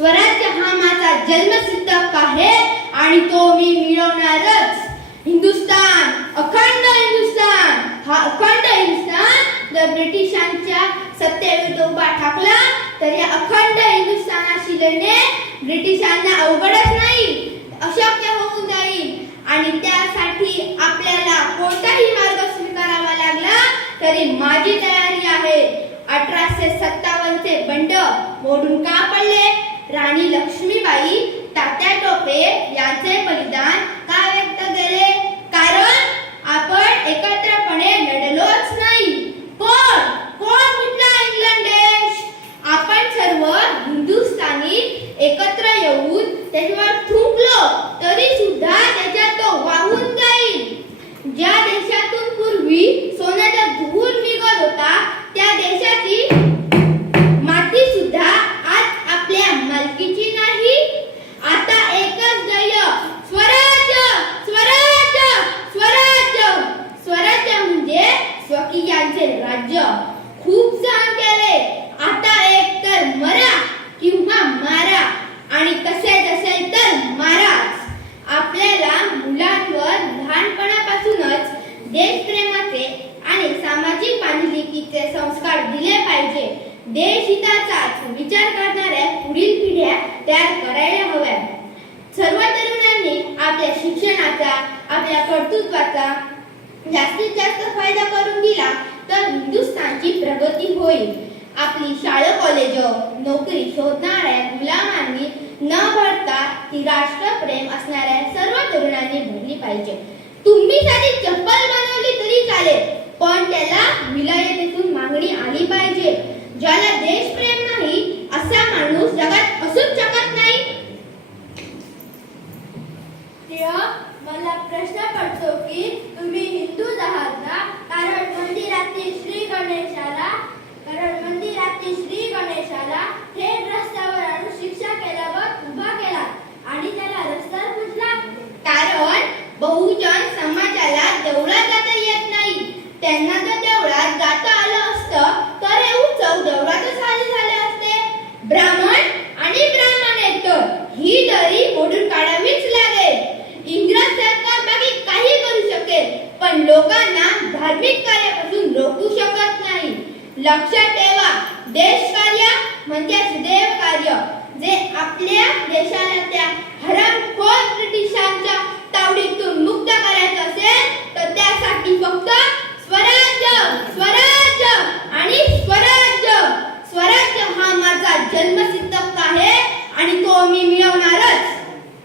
स्वराज्य हा माझा जन्मसिद्ध हक्क आहे आणि तो मी मिळवणारच. हिंदुस्तान, अखंड हिंदुस्तान, हा अखंड हिंदुस्तान जर ब्रिटिशांच्या सत्तेविरुद्ध उभा ठाकला तर या अखंड हिंदुस्थानाशी लढणे ब्रिटिशांना अवघडच नाही, अशक्य होऊन जाईल. आणि त्यासाठी आपल्याला कोणताही मार्ग स्वीकारावा लागला तरी माझी तयारी आहे. 1857 चे बंड मोडून का पडले? राणी लक्ष्मीबाई, तात्या टोपे यांचे बलिदान का व्यक्त केले? कारण आपण एकत्रपणे लढलोच नाही. कोण कुठला इंग्लंड देश? आपण सर्व हिंदुस्थानी एकत्र येऊन त्याच्यावर थुंकलो तरी सुद्धा त्याच्यात तो वाहून जाईल. ज्या देशातून पूर्वी सोन्याचा धूर निघत होता त्या देशाची माती सुद्धा आज आपल्या मालकीची नाही. आता एकच ध्येय, स्वराज्य, स्वराज्य, स्वराज्य. स्वराज्य म्हणजे स्वकीयांचे राज्य. खूप सहन केले, आता एक तर मरा किंवा मारा, आणि तसे असेल तर माराच. आपल्याला मुलांवर लहानपणापासूनच देशप्रेमाचे आणि सामाजिक बांधिलकीचे संस्कार दिले पाहिजे. देशहिताचाच विचार करणाऱ्या पुढील पिढ्या तयार करायला हव्या. सर्व तरुणांनी आपल्या शिक्षणाचा, आपल्या कर्तृत्वाचा जास्तीत जास्त फायदा करून दिला तर हिंदुस्थानची प्रगती होईल. आपली शाळा, कॉलेज, नोकरी शोधणाऱ्या मुलांनी न भरता ती राष्ट्रप्रेम असणाऱ्या सर्व तरुणांनी भरली पाहिजे. तुम्ही साधी चप्पल बनवली तरी चालेल, पण त्याला विलायतेतून मागणी आली पाहिजे. ज्याला देशप्रेम नाही असा माणूस जगात असूच शकत नाही. मला प्रश्न पडतो की तुम्ही हिंदूच आहात ना? कारण मंदिरातील श्री गणेशाला थेट रस्त्यावर आणून शिक्षा केल्यावर उभा केला आणि त्याला रस्त्यावर पुजला. कारण बहुजन समाजाला देवळात जाता येत नाही. त्यांना जर देवळात जाता आलं असतं तर हे उत्सव देवळातच साजरे झाले असते. ब्राह्मण आणि ब्राह्मणेतर ही दरी मोडून काढावीच लागेल. इंग्रज सरकार बाकी काही करू शकेल, पण लोकांना धार्मिक कार्यापासून रोखू शकत नाही. लक्षात ठेवा, देशकार्य म्हणजे देव कार्य. जे आपल्या देशाला त्या हरामखोर ब्रिटिशांच्या तावडीतून मुक्त करायचं असेल तर त्यासाठी फक्त स्वराज्य, स्वराज्य आणि स्वराज्य. स्वराज्य हा माझा जन्मसिद्ध हक्क आहे आणि तो मी